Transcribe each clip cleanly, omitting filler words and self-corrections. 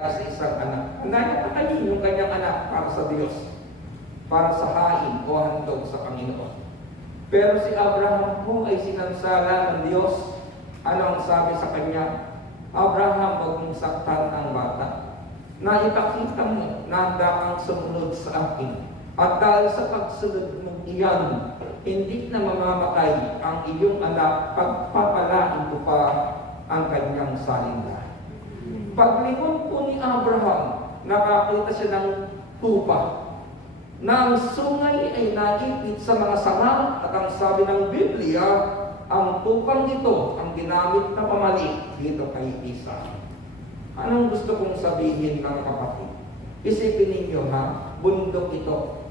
sa isang anak. Nanapakayin yung kanyang anak para sa Diyos, para sa hain o handog sa Panginoon. Pero si Abraham po ay sinansala ng Diyos. Ano ang sabi sa kanya? Abraham, huwag mong saktan ang bata. Naipakita mo na handa kang sumunod sa akin. At dahil sa pagsunod mo iyan, hindi na mamamatay ang iyong anak, pagpapalain ko pa ang kanyang salinda. Paglingon po ni Abraham, nakakita siya ng tupa na ang sungay ay naipit sa mga sanga at ang sabi ng Biblia, ang tupang ito ang ginamit na pamali dito kay Isa. Anong gusto kong sabihin mga kapatid? Isipin ninyo ha, bundok ito,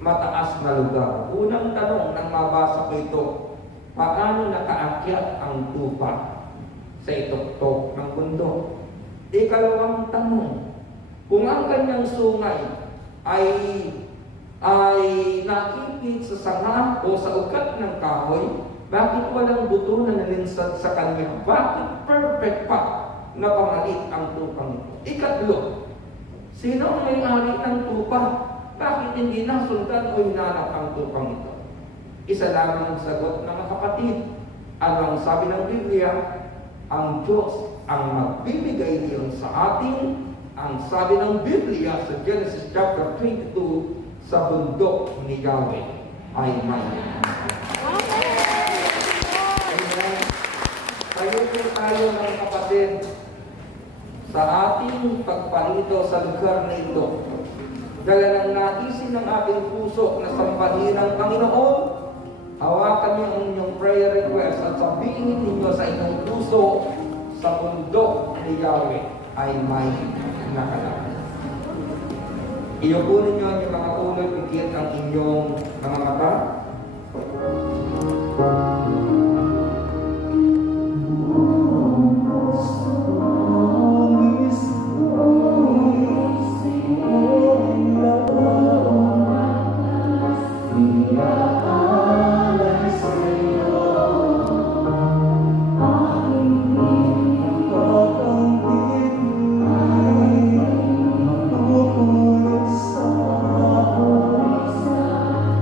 mataas na lugar. Unang tanong nang mabasa ko ito, paano nakaakyat ang tupa sa ituktok ng bundok? Ikalawang tanong, kung ang kanyang sungay ay naipit sa sanga o sa ugat ng kahoy, bakit walang buto na nalinsad sa kanya? Bakit perfect pa na pamalit ang tupang ito? Ikatlo, sino ang may-ari ng tupa? Bakit hindi nasundan o hinanap ang tupang ito? Isa lamang ang sagot ng mga kapatid. Ano ang sabi ng Biblia? Ang Diyos ang magbibigay niyon sa atin. Ang sabi ng Biblia sa Genesis chapter 22, sa bundok ni Yahweh ay may. Amen. Tayo po tayo mga kapatid sa ating pagpalito sa lugar na ito. Dala ng naisin ng ating puso na sambahin ng Panginoon, hawakan niyo ang inyong prayer request at sabihin ninyo sa inyong puso, sa bundok ni Yahweh ay may nakalagay. Iupo ninyo ang mga ulo, pikit ang inyong mga mata.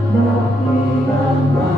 Love me, love me.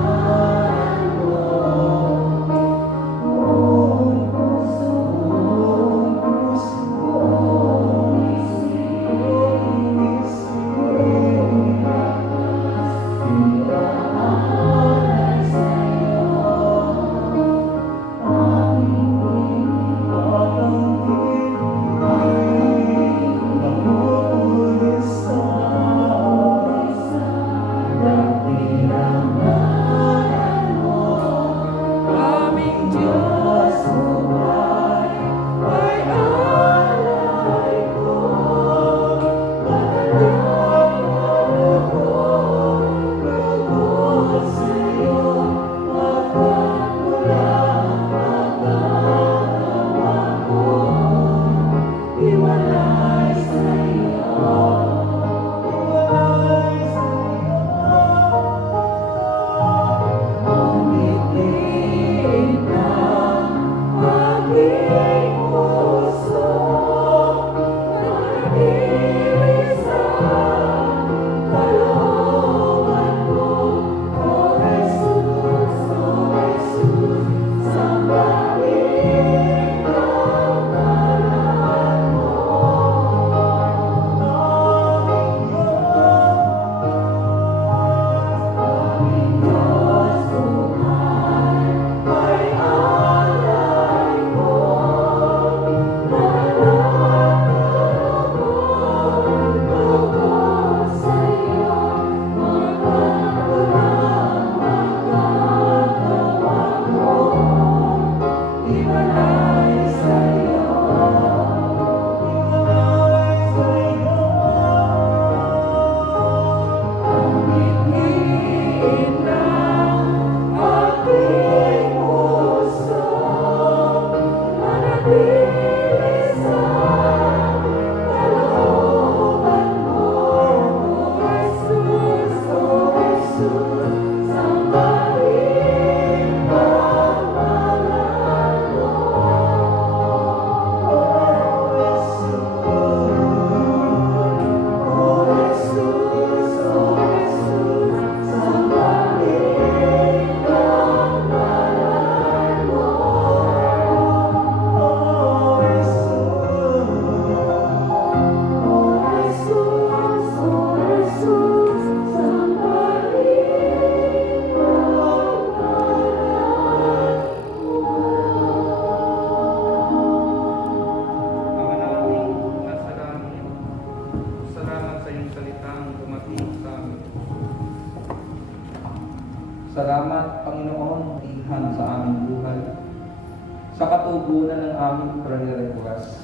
Sa katugunan ng aming prayer request,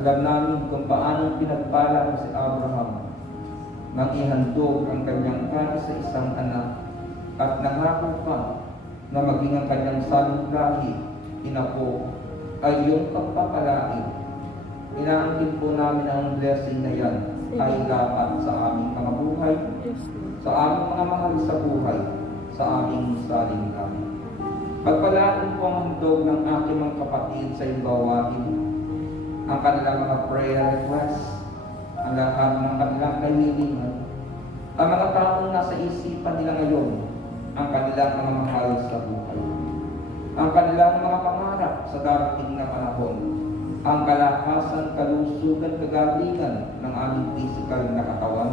alam namin kung paano pinagpala mo si Abraham nang ihandog ang kanyang kaisa-isang anak at nangako pa na maging ang kanyang salunglahi, inapo, ay iyong pagpapalain. Inaangkin po namin ang blessing na yan ay dapat sa aming mga buhay, sa aming mga mahal sa buhay, sa aming salinglahi. Pagpalaan po ang handog ng aking mga kapatid sa imbawahin, ang kanilang mga prayer requests, ang lahat ng kanilang kahilingan, ang mga taong nasa isipan nila ngayon, ang kanilang mga mahal sa buhay, ang kanilang mga pangarap sa darating na panahon, ang kalakasan, kalusugan, kagalingan ng aming physical na katawan,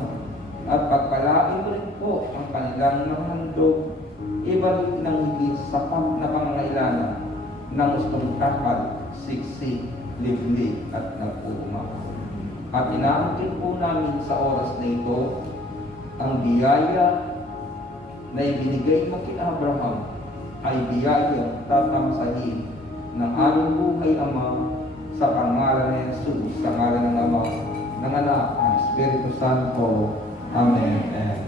at pagpalain mo rin po ang kanilang mga handog, ibalik ng higit sapat na pangangailangan ng gustong takal, siksik, livli at nagpuma. At inaangkin po namin sa oras na ito ang biyaya na ibinigay mo kay Abraham ay biyaya tatamsahin ng aming buhay, Ama, sa pangalan ni Jesus, sa ngalan ng Ama, ng Anak, ng Espiritu Santo. Amen.